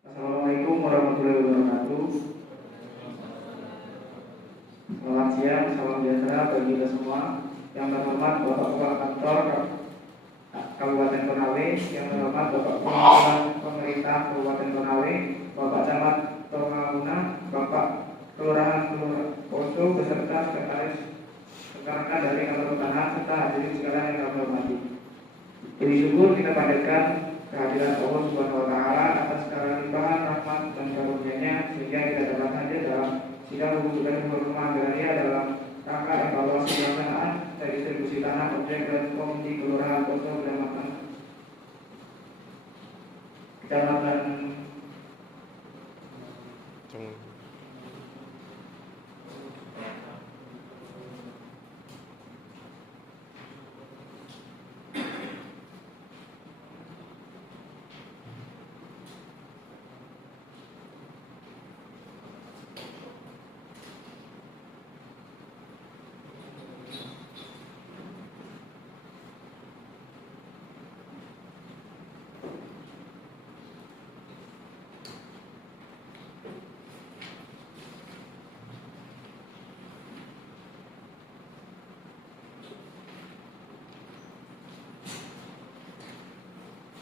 Assalamualaikum warahmatullahi wabarakatuh. Selamat siang, salam sejahtera bagi kita semua. Yang terhormat Bapak Kepala Kantor Kabupaten Konawe, yang terhormat Bapak Kepala Pemerintah Kabupaten Konawe, Bapak Camat Tongauna, Bapak Kelurahan Poso beserta sekretaris rekan-rekan dari kantor tanah serta hadirin sekalian yang kami hormati. Puji syukur kita panjatkan kehadiran Allah Subhanahu wa taala atas segala limpahan rahmat dan karunia-Nya sehingga kita dapat hadir dalam sidang rujukan rumah agraria dalam rangka evaluasi pelaksanaan dari distribusi tanah objek dan kom di Kelurahan Poso Kecamatan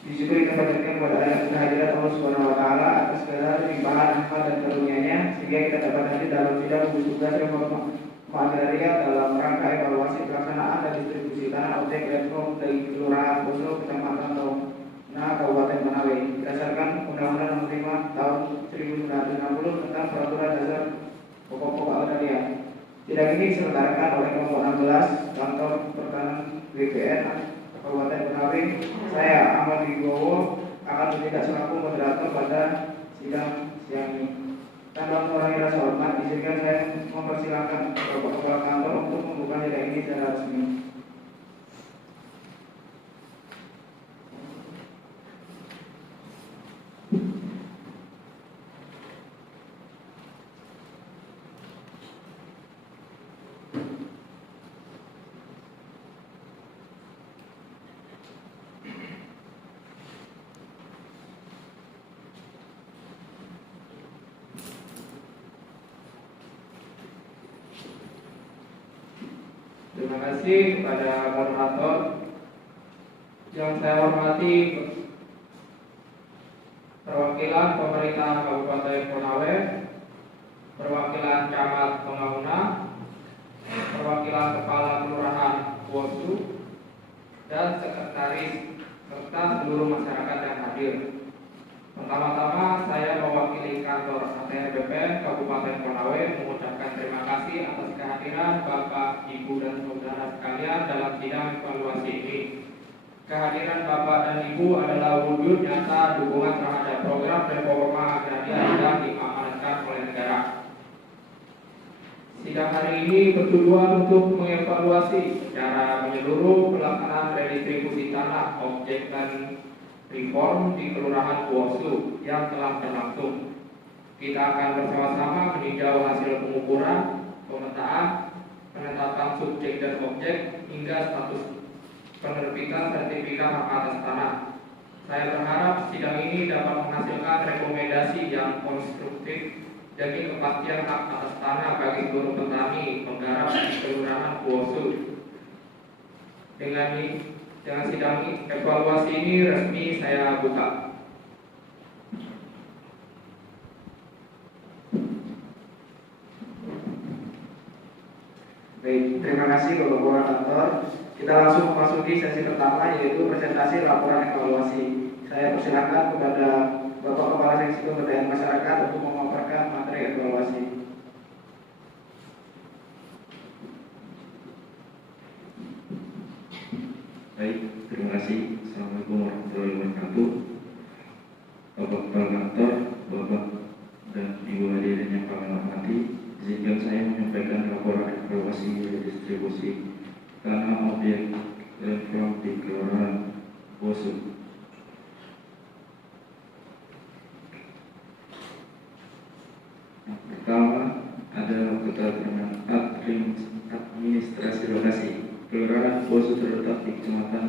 disyukuri kita panjatkan kepada kehadiran Allah Subhanahu wa taala atas segala limpahan rahmat dan karunia-Nya sehingga kita dapat hadir dalam sidang gugus tugas reforma agraria dalam rangka evaluasi pelaksanaan dan distribusi tanah objek dan kom dari Kelurahan Poso Kecamatan Tona Kabupaten Konawe berdasarkan Undang-Undang Nomor 5 Tahun 1960 tentang Peraturan Dasar Pokok-pokok Agraria. Sidang ini diselenggarakan oleh kelompok 16 Kantor Pertanahan BPN Kabupaten Konawe. Saya Ahmad Wibowo akan bertindak selaku moderator pada sidang siang ini. Tanpa mengurangi rasa hormat, izinkan saya mempersilahkan Bapak Kepala Kantor untuk membuka sidang ini secara resmi. Terima kasih kepada moderator. Yang saya hormati perwakilan pemerintah Kabupaten Konawe, perwakilan Camat Tongauna, perwakilan Kepala Kelurahan Poso, dan sekretaris serta seluruh masyarakat yang hadir. Pertama-tama saya mewakili kantor ATR BPN Kabupaten Konawe mengucapkan terima kasih atas kehadiran Bapak, Ibu, dan saudara sekalian dalam sidang evaluasi ini. Kehadiran Bapak dan Ibu adalah wujud nyata dukungan terhadap program reforma agraria yang diamanatkan oleh negara. Sidang hari ini bertujuan untuk mengevaluasi secara menyeluruh pelaksanaan redistribusi tanah objek dan reform di Kelurahan Poso yang telah berlangsung. Kita akan bersama-sama meninjau hasil pengukuran, pemetaan, penetapan subjek dan objek hingga status penerbitan sertifikat hak atas tanah. Saya berharap sidang ini dapat menghasilkan rekomendasi yang konstruktif demi kepastian hak atas tanah bagi seluruh petani penggarap di Kelurahan Poso. Dengan sidang evaluasi ini resmi saya buka. Baik, terima kasih Bapak Kepala Kantor. Kita langsung memasuki sesi pertama yaitu presentasi laporan evaluasi. Saya persilakan kepada Bapak Kepala Seksi Pemberdayaan Masyarakat untuk memaparkan materi evaluasi. Baik, terima kasih. Assalamualaikum warahmatullahi wabarakatuh. Bapak Kepala Kantor, Bapak dan Ibu hadirin yang kami hormati, izinkan saya menyampaikan laporan evaluasi distribusi tanah objek reform di Kelurahan Poso. Yang pertama adalah keterangan administrasi lokasi. Kelurahan Poso terletak di Kecamatan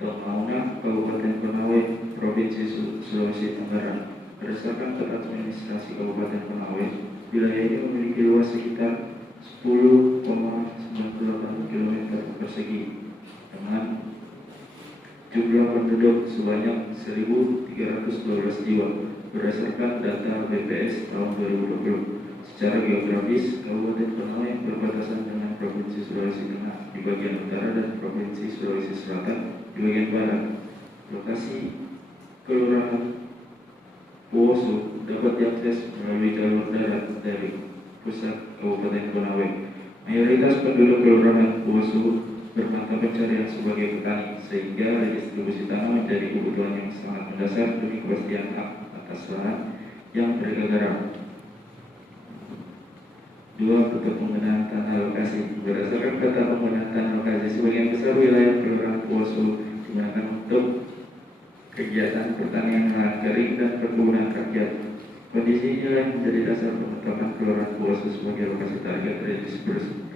Tongauna, Kabupaten Konawe, Provinsi Sulawesi Tenggara. Berdasarkan peta administrasi Kabupaten Konawe, wilayah ini memiliki luas sekitar 10,98 km persegi dengan jumlah penduduk sebanyak 1.312 jiwa berdasarkan data BPS tahun 2020. Secara geografis, Kabupaten Konawe berbatasan dengan Provinsi Sulawesi Tengah di bagian utara dan Provinsi Sulawesi Selatan di bagian barat. Lokasi Kelurahan Puoso dapat diakses melalui jalur darat dari pusat Kabupaten Konawe. Mayoritas penduduk Kelurahan Puoso bermata pencarian sebagai petani, sehingga redistribusi tanah menjadi kebutuhan yang sangat mendasar demi kepastian hak atas lahan yang mereka garap. 2. Peta penggunaan tanah lokasi. Berdasarkan peta penggunaan tanah lokasi, sebagian besar wilayah Kelurahan Puoso digunakan untuk kegiatan pertanian lahan kering dan perkebunan rakyat. Kondisi inilah yang menjadi dasar penetapan Kelurahan Puoso sebagai lokasi target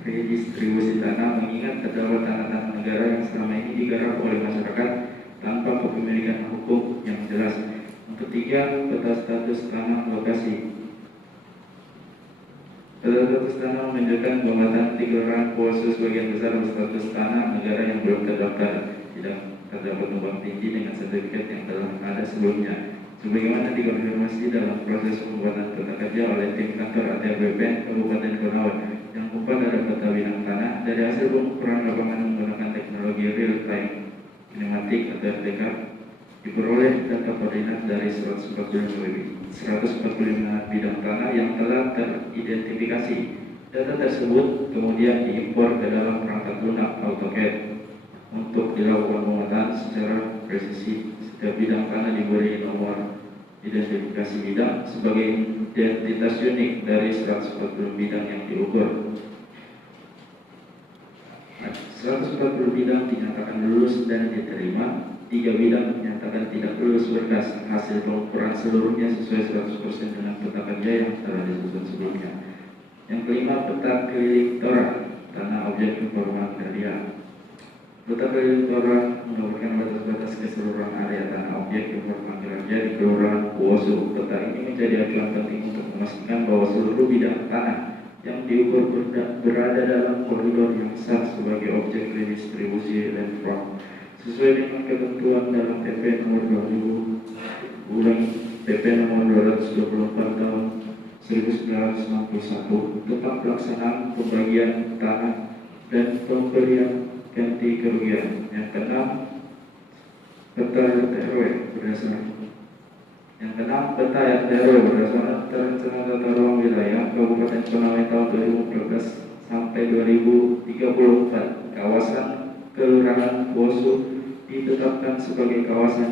redistribusi tanah, mengingat terdapat tanah-tanah negara yang selama ini digarap oleh masyarakat tanpa kepemilikan hukum yang jelas. Yang ketiga, peta status tanah lokasi. Peta status tanah menunjukkan bahwa tanah di Kelurahan Puoso sebagian besar berstatus tanah negara yang belum terdaftar, tidak terdapat tumpang tinggi dengan sertifikat yang telah ada sebelumnya, sebagaimana dikonfirmasi dalam proses pembuatan peta kerja oleh tim kantor ATR BPN Kabupaten Konawe. Yang keempat, ada peta bidang tanah. Dari hasil pengukuran lapangan menggunakan teknologi real time kinematik atau RTK, diperoleh data koordinat dari 145 bidang tanah yang telah teridentifikasi. Data tersebut kemudian diimpor ke dalam perangkat lunak AutoCAD untuk dilakukan pemetaan secara presisi. Setiap bidang tanah diberi nomor identifikasi bidang sebagai identitas unik dari 140 bidang yang diukur. 140 bidang dinyatakan lulus dan diterima, 3 bidang dinyatakan tidak lulus berkas. Hasil pengukuran seluruhnya sesuai 100% dengan peta kerja yang telah disusun sebelumnya. Yang kelima, peta keliling Tora, tanah objek informal agraria. Peta keliling Tora menggambarkan batas-batas keseluruhan area tanah objek informal agraria di Kelurahan Puoso. Peta ini menjadi acuan penting untuk memastikan bahwa seluruh bidang tanah yang diukur berada dalam koridor yang sah sebagai objek redistribusi landform sesuai dengan ketentuan dalam PP nomor 2000 PP nomor 224 tahun 1961 tentang pelaksanaan pembagian tanah dan pemberian ganti kerugian. Yang keenam, peta RT/RW berdasarkan rencana tata ruang wilayah Kabupaten Konawe tahun 2014 sampai 2034. Kawasan Kelurahan Puoso ditetapkan sebagai kawasan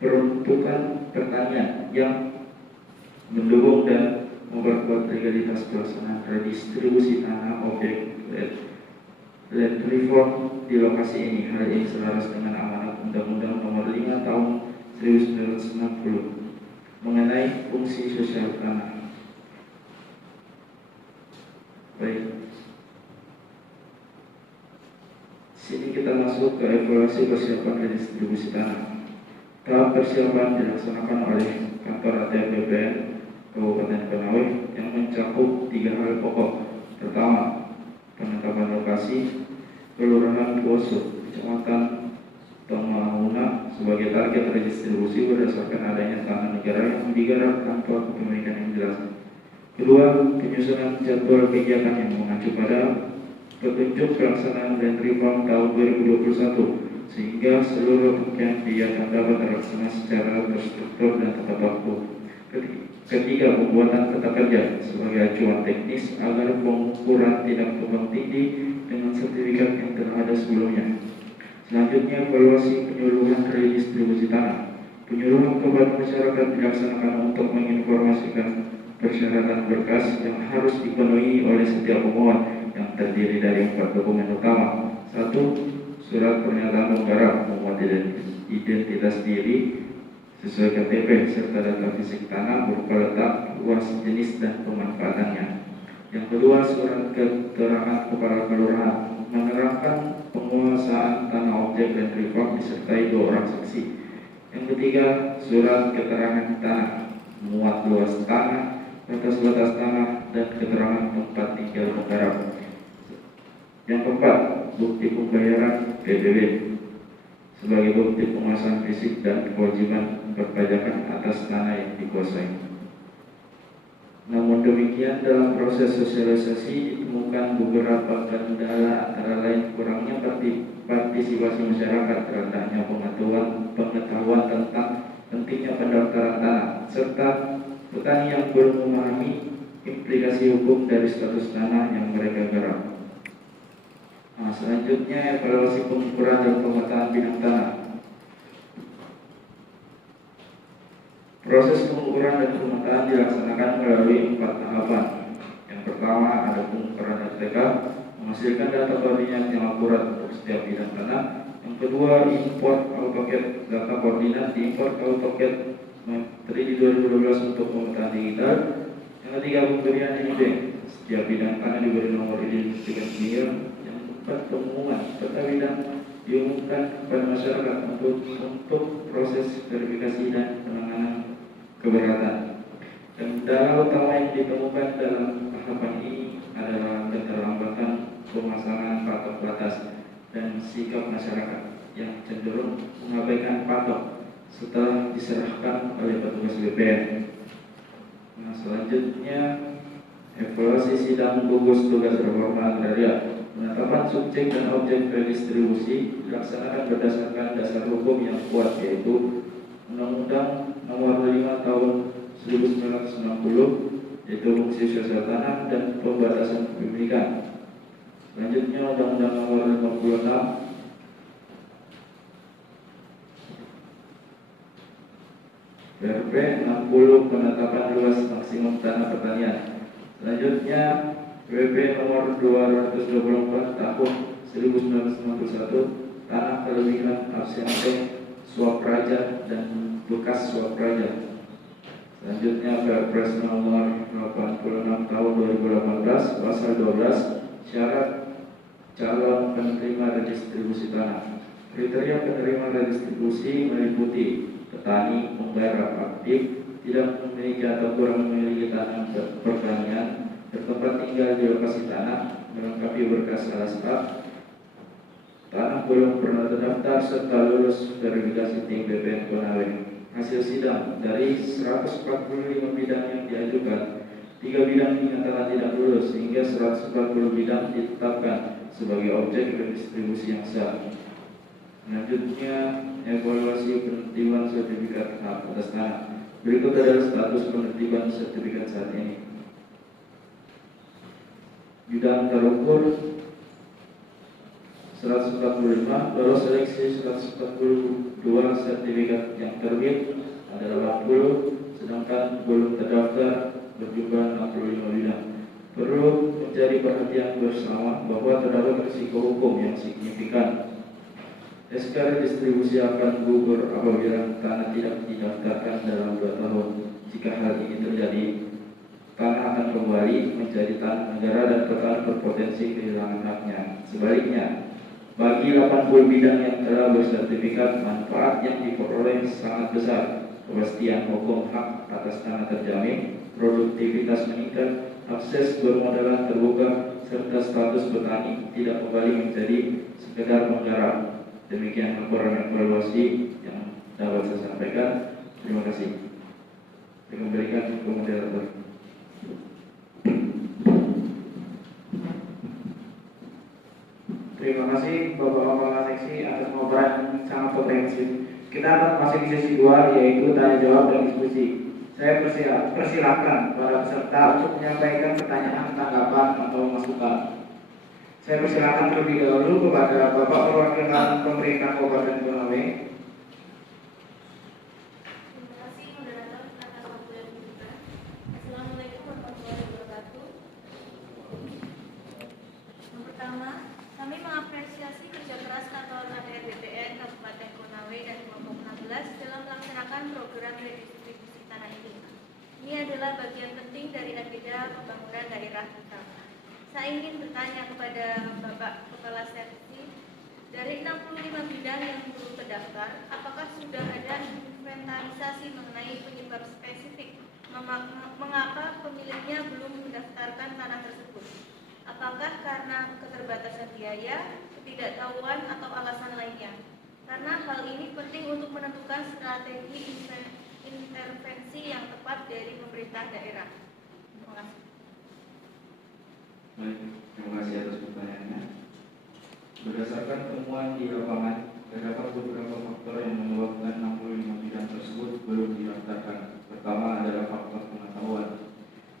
peruntukan pertanian yang mendukung dan memperkuat legalitas pelaksanaan redistribusi tanah objek land reform di lokasi ini. Hal ini selaras dengan amanat Undang-Undang Nomor 5 Tahun 1960 mengenai fungsi sosial tanah. Baik, sini kita masuk ke evaluasi persiapan redistribusi tanah. Tahap persiapan dilaksanakan oleh kantor ATR BPN Kabupaten Konawe yang mencakup 3 hal pokok. Pertama, penetapan lokasi Kelurahan Puoso, Kecamatan Tomahuna sebagai target redistribusi berdasarkan adanya tanah negara yang digarap tanpa kepemilikan yang jelas. Kedua, penyusunan jadwal kegiatan yang mengacu pada petunjuk pelaksanaan land reform tahun 2021 sehingga seluruh rangkaian kegiatan dapat terlaksana secara terstruktur dan tepat waktu. Ketiga, pembuatan peta kerja sebagai acuan teknis agar pengukuran tidak tumpang tindih dengan sertifikat yang telah ada sebelumnya. Selanjutnya, evaluasi penyuluhan redistribusi tanah. Penyuluhan kepada masyarakat dilaksanakan untuk menginformasikan persyaratan berkas yang harus dipenuhi oleh setiap pemohon yang terdiri dari 4 dokumen utama. 1. Surat pernyataan menggarap memuat identitas diri sesuai KTP serta data fisik tanah berupa letak, luas, jenis, dan pemanfaatannya. Yang kedua, surat keterangan kepala kelurahan menerangkan penguasaan tanah objek dan reform disertai 2 orang saksi. Yang ketiga, surat keterangan tanah, muat luas tanah, batas-batas tanah, dan keterangan tempat tinggal penggarap. Yang keempat, bukti pembayaran PBB sebagai bukti penguasaan fisik dan kewajiban perpajakan atas tanah yang dikuasai. Namun demikian, dalam proses sosialisasi ditemukan beberapa kendala, antara lain kurangnya partisipasi masyarakat, rendahnya pengetahuan tentang pentingnya pendaftaran tanah, serta petani yang belum memahami implikasi hukum dari status tanah yang mereka garap. Selanjutnya, evaluasi pengukuran dan pemetaan bidang tanah. Proses pengukuran dan pemetaan dilaksanakan melalui 4 tahapan. Yang pertama, ada pengukuran RTK, menghasilkan data koordinat yang akurat untuk setiap bidang tanah. Yang kedua, import atau paket data koordinat, diimport atau paket menteri di 2012 untuk pemetaan digital. Yang ketiga, pemberian NIB, setiap bidang tanah diberi nomor identifikasi NIR. Yang keempat, pengumuman peta bidang diumumkan kepada masyarakat untuk proses verifikasi dan penanganan keberatan. Dan kendala utama yang ditemukan dalam tahapan ini adalah keterlambatan pemasangan patok batas dan sikap masyarakat yang cenderung mengabaikan patok setelah diserahkan oleh petugas BPN. Selanjutnya, evaluasi sidang gugus tugas reforma agraria. Penetapan subjek dan objek redistribusi dilaksanakan berdasarkan dasar hukum yang kuat, yaitu Undang-Undang Nomor 5 Tahun 1960, yaitu fungsi sosial tanah dan pembatasan kepemilikan. Selanjutnya, Undang-Undang Nomor 56 PRP 60, penetapan luas maksimum tanah pertanian. Selanjutnya, PP nomor 224 tahun 1991, tanah kelebihan absente, suap raja dan bekas suap raja. Selanjutnya, Perpres nomor 86 tahun 2018, pasal 12, syarat calon penerima redistribusi tanah. Kriteria penerima redistribusi meliputi petani, penggarap aktif, tidak memiliki atau kurang memiliki tanah pertanian, bertempat tinggal di lokasi tanah, melengkapi berkas LSA, tanah belum pernah terdaftar, serta lulus verifikasi tim BPN Konawe. Hasil sidang, dari 145 bidang yang diajukan, 3 bidang dinyatakan tidak lulus, sehingga 140 bidang ditetapkan sebagai objek redistribusi yang sah. Selanjutnya, evaluasi penertiban sertifikat hak atas tanah. Berikut adalah status penertiban sertifikat saat ini. Bidang terukur 145, lolos seleksi 142, sertifikat yang terbit ada 80, sedangkan belum terdaftar berjumlah 65 bidang. Perlu menjadi perhatian bersama bahwa terdapat risiko hukum yang signifikan. SK redistribusi akan gugur apabila tanah tidak didaftarkan dalam 2 tahun. Jika hal ini terjadi, tanah akan kembali menjadi tanah negara dan petani berpotensi kehilangan haknya. Sebaliknya, bagi 80 bidang yang telah bersertifikat, manfaat yang diperoleh sangat besar. Kepastian hukum hak atas tanah terjamin, produktivitas meningkat, akses bermodalan terbuka, serta status petani tidak kembali menjadi sekedar menggarap. Demikian laporan evaluasi yang dapat saya sampaikan. Terima kasih. Saya kembalikan ke moderator. Terima kasih Bapak-Bapak seksi atas pemaparan yang sangat komprehensif. Kita akan masuk di sesi 2, yaitu tanya jawab dan diskusi. Saya persilakan para peserta untuk menyampaikan pertanyaan, tanggapan, atau masukan. Saya persilakan terlebih dahulu kepada Bapak Perwakilan Pemerintah Kabupaten Konawe. Terima kasih moderator atas waktu yang diberikan. Assalamualaikum warahmatullahi wabarakatuh. Yang pertama, kami mengapresiasi kerja keras kantor KPR BPN Kabupaten Konawe dan kelompok 16 dalam melaksanakan program redistribusi tanah ini. Ini adalah bagian penting dari agenda pembangunan daerah kita. Saya ingin bertanya kepada Bapak Kepala Seksi, Dari 65 bidang yang belum terdaftar, apakah sudah ada inventarisasi mengenai penyebab spesifik mengapa pemiliknya belum mendaftarkan tanah tersebut? Apakah karena keterbatasan biaya, ketidaktahuan, atau alasan lainnya? Karena hal ini penting untuk menentukan strategi intervensi yang tepat dari pemerintah daerah. Terima kasih. Baik, terima kasih atas pertanyaannya. Berdasarkan temuan di lapangan, terdapat beberapa faktor yang menyebabkan 65 bidang tersebut belum didaftarkan. Pertama adalah faktor pengetahuan.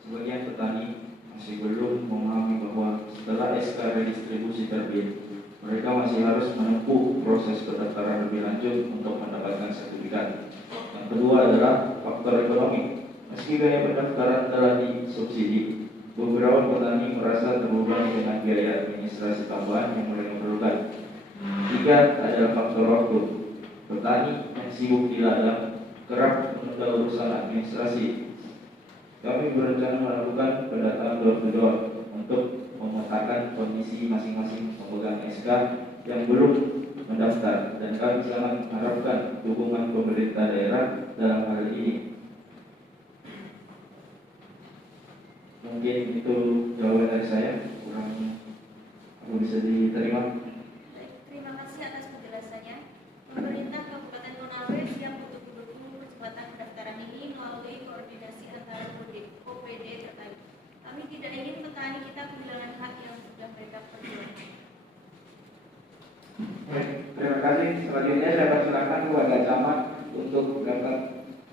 Sebagian petani masih belum memahami bahwa setelah SK redistribusi terbit, mereka masih harus menempuh proses pendaftaran lebih lanjut untuk mendapatkan sertifikat. Yang kedua adalah faktor ekonomi. Meski biaya pendaftaran telah disubsidi, beberapa petani merasa terbebani dengan biaya administrasi tambahan yang mereka perlukan. Tiga adalah faktor waktu. Petani yang sibuk di ladang kerap menunda urusan administrasi. Kami berencana melakukan pendataan door to door untuk memetakan kondisi masing-masing pemegang SK yang belum mendaftar, dan kami sangat mengharapkan dukungan pemerintah daerah dalam hal ini. Mungkin itu jawaban dari saya, kurang bisa diterima. Terima kasih atas penjelasannya. Pemerintah Kabupaten Konawe siap untuk mendukung percepatan pendaftaran ini melalui koordinasi antara OPD terkait. Kami tidak ingin petani kita kehilangan hak yang sudah mereka perjuangkan. Baik, terima kasih. Selanjutnya saya persilakan kepada camat untuk dapat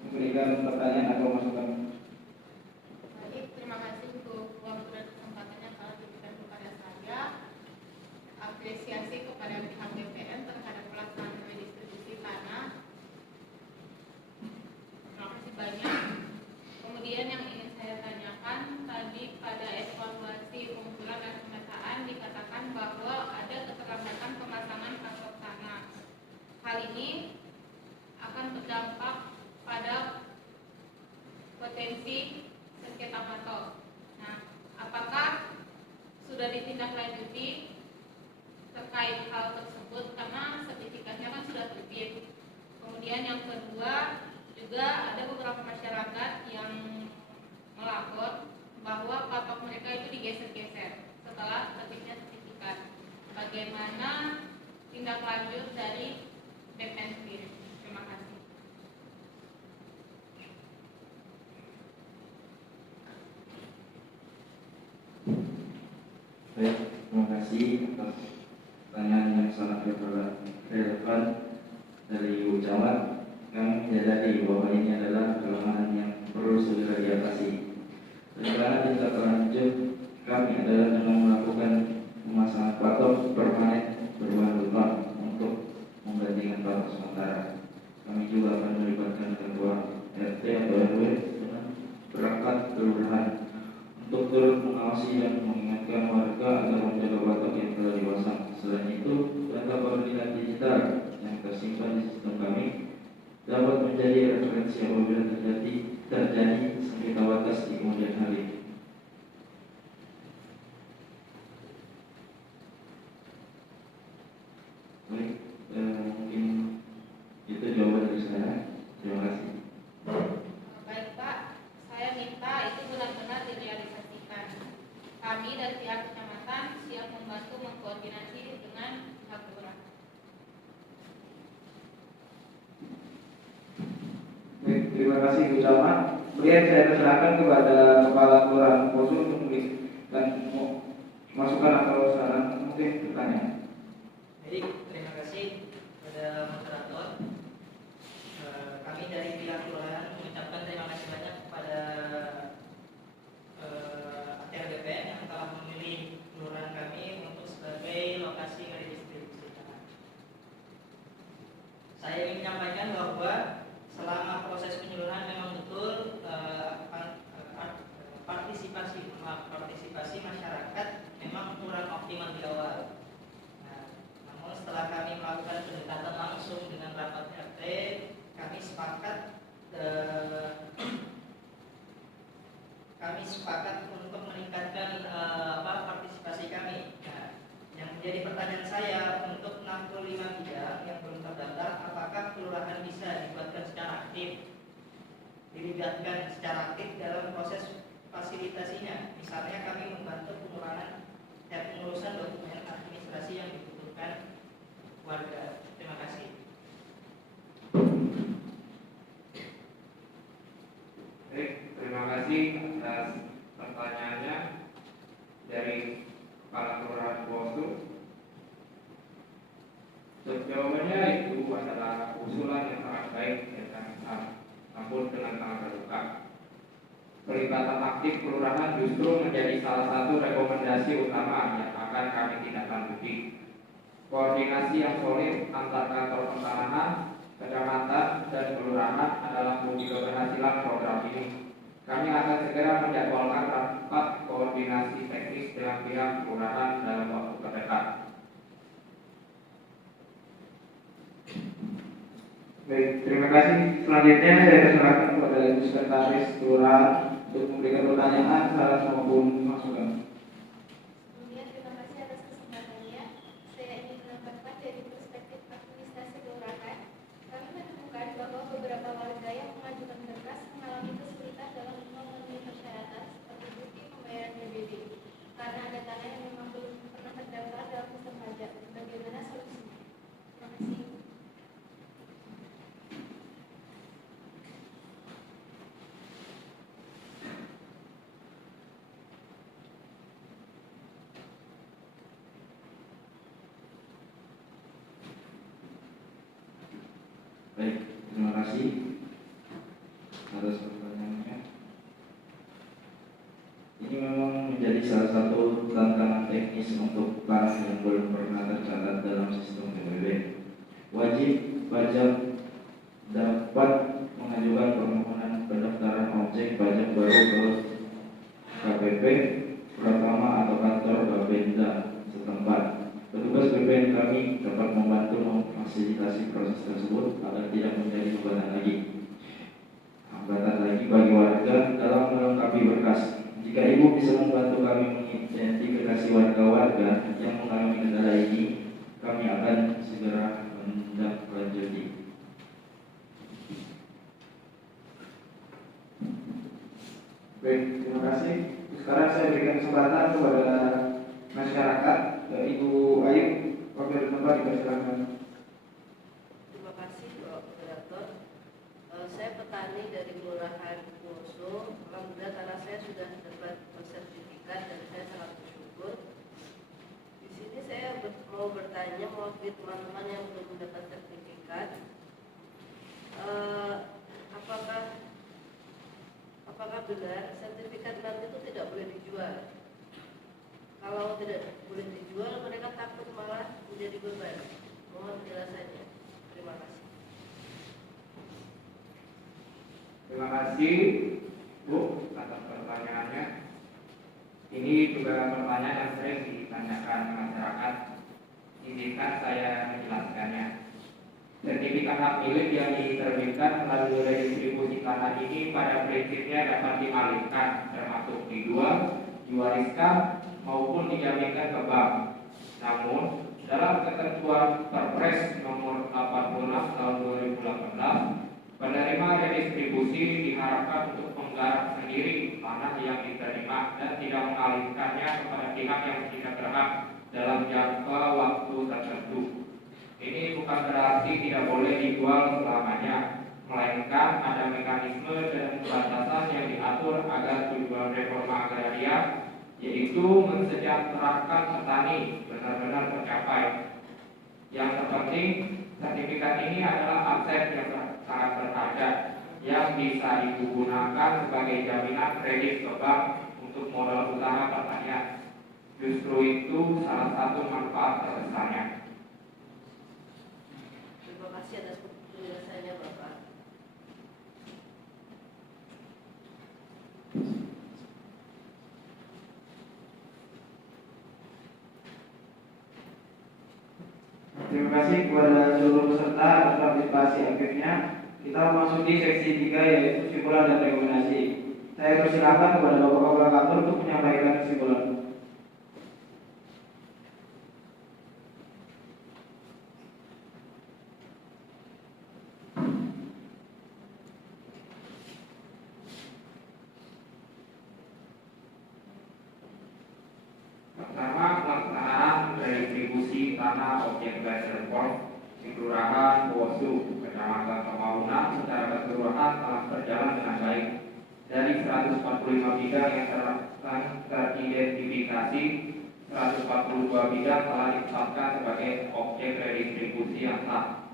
memberikan pertanyaan atau masukan. Baik, terima kasih untuk waktu dan kesempatan yang telah diberikan kepada saya. Apresiasi kepada pihak BPN terhadap pelaksanaan redistribusi tanah. Terima kasih banyak. Kemudian yang ingin saya tanyakan, tadi pada evaluasi pengumpulan dan pemetaan dikatakan bahwa ada keterlambatan pemasangan kantor tanah. Hal ini akan berdampak pada potensi sengketa matok. Nah, apakah sudah ditindaklanjuti terkait hal tersebut, karena sertifikatnya kan sudah terbit. Kemudian yang kedua, juga ada beberapa masyarakat yang melapor bahwa patok mereka itu digeser-geser setelah terbitnya sertifikat. Bagaimana tindak lanjut dari BPN sendiri? Terima kasih. Baik, terima kasih atas pertanyaan yang sangat relevan dari Ibu Camat. Kami menyadari bahwa ini adalah kelemahan yang perlu segera diatasi. Rencana tindak lanjut kami adalah dengan melakukan pemasangan patok permanen berbahan beton untuk menggantikan patok sementara. Kami juga akan melibatkan ketua RT atau RW dengan perangkat kelurahan untuk turut mengawasi dan mengingatkan warga agar menjaga patok yang telah dipasang. Selain itu, data koordinat digital yang tersimpan di sistem kami dapat menjadi referensi apabila terjadi sengketa batas di kemudian hari. Baik, mungkin itu jawaban dari saya. Terima kasih. Baik Pak, saya minta itu benar-benar direalisasikan. Kami dari pihak kecamatan siap membantu mengkoordinasi dengan pihak kelurahan. Baik, terima kasih Bu Camat. Kemudian saya persilakan kepada Kepala Kelurahan Poso untuk memberikan masukan atau saran, mungkin pertanyaan. Baik, terima kasih kepada moderator. Kami dari pihak kelurahan mengucapkan terima kasih banyak kepada ATR BPN yang telah memilih kelurahan kami untuk sebagai lokasi redistribusi tanah. Saya ingin menyampaikan bahwa selama proses penyuluhan memang betul partisipasi masyarakat memang kurang optimal di awal. Namun setelah kami melakukan pendekatan langsung dengan rapat RT, kami sepakat untuk meningkatkan partisipasi kami. Nah, yang menjadi pertanyaan saya untuk dilibatkan secara aktif dalam proses fasilitasinya. Misalnya kami membantu pengurusan dokumen administrasi yang dibutuhkan warga. Terima kasih. Baik, terima kasih atas pertanyaannya dari Kepala Kelurahan Poso. Jawabannya itu adalah usulan yang sangat baik dan namun dengan sangat terbuka. Pelibatan aktif kelurahan justru menjadi salah satu rekomendasi utama yang akan kami tindak lanjuti. Koordinasi yang solid antar kantor pertanahan, kecamatan, dan kelurahan adalah kunci keberhasilan program ini. Kami akan segera menjadwalkan rapat koordinasi teknis dengan pihak kelurahan dalam waktu terdekat. Baik, terima kasih. Selanjutnya saya persilakan kepada Ibu Sekretaris Kelurahan untuk memberikan pertanyaan, saran maupun masukan. Kemudian terima kasih atas kesempatannya. Saya ingin menambahkan dari perspektif administrasi kelurahan, kami menemukan bahwa beberapa warga yang mengajukan berkas mengalami kesulitan dalam memenuhi persyaratan seperti bukti pembayaran PBB karena ada tanah yang memang belum pernah terdaftar dalam sistem pajak. Bagaimana solusinya? Terima kasih. Baik, terima kasih atas pertanyaannya. Ini memang menjadi salah satu tantangan teknis untuk para yang belum pernah tercatat dalam sistem PBB. Wajib pajak dapat mengajukan permohonan pendaftaran objek pajak baru ke KPP Pratama atau kantor Bapenda setempat. Petugas BPN kami dapat membantu memfasilitasi proses tersebut agar tidak menjadi hambatan lagi bagi warga dalam melengkapi berkas. Jika Ibu bisa membantu kami mengidentifikasi warga-warga yang mengalami kendala ini, kami akan segera menindaklanjuti. Baik, terima kasih. Sekarang saya berikan kesempatan kepada masyarakat, Ibu Ayu, wakil tempat dipersilakan. Terima kasih Pak Moderator. Saya petani dari Kelurahan Poso. Alhamdulillah karena saya sudah dapat sertifikat dan saya sangat bersyukur. Di sini saya mau bertanya mewakili teman-teman yang belum mendapat sertifikat, apakah benar sertifikat nanti itu tidak boleh dijual? Kalau tidak boleh dijual, mereka takut malah menjadi beban. Mohon penjelasannya. Terima kasih. Terima kasih, Bu, atas pertanyaannya. Ini juga pertanyaan yang sering ditanyakan masyarakat. Izinkan saya menjelaskannya. Sertifikat hak milik yang diterbitkan melalui redistribusi tanah ini pada prinsipnya dapat dialihkan, termasuk dijual, diwariskan, maupun dijaminkan ke bank. Namun, dalam ketentuan Perpres nomor 86 tahun 2018, penerima redistribusi diharapkan untuk menggarap sendiri tanah yang diterima dan tidak mengalihkannya kepada pihak yang tidak berhak dalam jangka waktu tertentu. Ini bukan berarti tidak boleh dijual selamanya, melainkan ada mekanisme dan batasan yang diatur agar tujuan reforma agraria, yaitu mensejahterakan petani, benar-benar tercapai. Yang terpenting, sertifikat ini adalah aset yang sangat berharga yang bisa digunakan sebagai jaminan kredit ke bank untuk modal usaha pertanian. Justru itu salah satu manfaat terbesarnya. Terima kasih atas penjelasannya Bapak. Terima kasih kepada seluruh peserta atas partisipasi aktifnya. Kita memasuki seksi 3 yaitu kesimpulan dan rekomendasi. Saya persilakan kepada Bapak Kepala Kantor untuk menyampaikan kesimpulan. tanah objek land reform di Kelurahan Bosu, Kecamatan Pembangunan secara keseluruhan telah berjalan dengan baik. Dari 145 bidang yang teridentifikasi, 142 bidang telah ditetapkan sebagai objek redistribusi yang sah.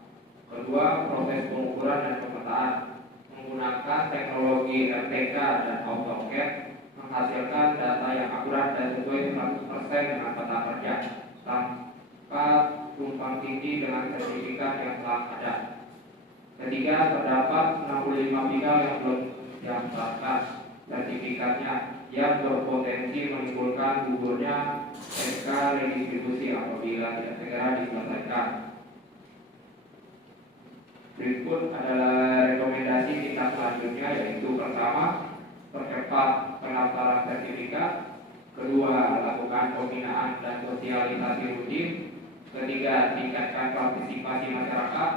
Kedua, proses pengukuran dan pemetaan menggunakan teknologi RTK dan AutoCAD menghasilkan data yang akurat dan sesuai 100% dengan peta kerja tanpa tumpang tindih dengan sertifikat yang telah ada. Ketiga, terdapat 65 bidang yang belum didaftarkan sertifikatnya yang berpotensi menimbulkan gugurnya SK redistribusi apabila tidak segera diselesaikan. Berikut adalah rekomendasi tindak selanjutnya, yaitu pertama, percepat pendaftaran sertifikat. Kedua, lakukan pembinaan dan sosialisasi rutin. Ketiga, tingkatkan partisipasi masyarakat.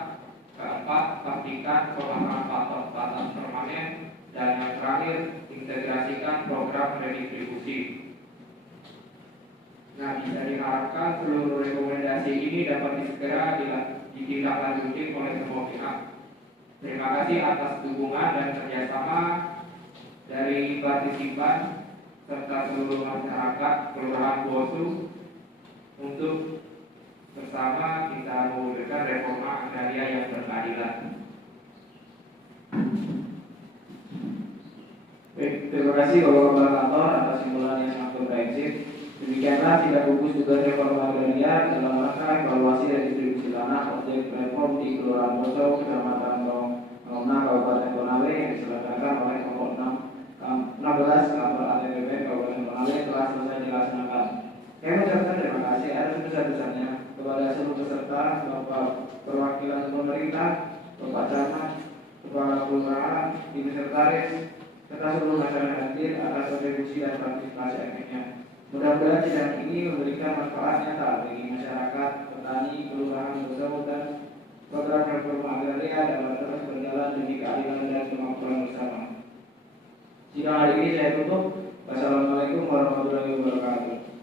Keempat, pastikan pemasangan patok batas permanen. Dan yang terakhir, integrasikan program redistribusi. Nah, bisa diharapkan seluruh rekomendasi ini dapat segera ditindaklanjuti oleh semua pihak. Terima kasih atas dukungan dan kerjasama dari partisipan serta seluruh masyarakat Kelurahan Bosu untuk bersama kita mewujudkan reforma agraria yang berkeadilan. Baik, terima kasih Bapak Kepala Kantor atas simpulan yang sangat komprehensif. Demikianlah sidang gugus tugas reforma agraria dalam rangka evaluasi dan distribusi tanah objek reform di Kelurahan Boso, Kecamatan Pembangunan, Kabupaten Konawe yang diselenggarakan oleh kelompok 16 kantor ATBP Kabupaten Konawe telah selesai dilaksanakan. Saya mengucapkan terima kasih atas sebesar-besarnya kepada seluruh peserta, Bapak perwakilan pemerintah, Bapak Camat, Kepala Kelurahan, Ibu Sekretaris, serta seluruh masyarakat hadir atas kontribusi dan partisipasi aktifnya. Mudah-mudahan sidang ini memberikan manfaat nyata bagi masyarakat, petani, kelurahan, Boso dan program reforma agraria dapat terus berjalan demi keadilan dan kemakmuran bersama. Sidang hari ini saya tutup. Wassalamualaikum warahmatullahi wabarakatuh.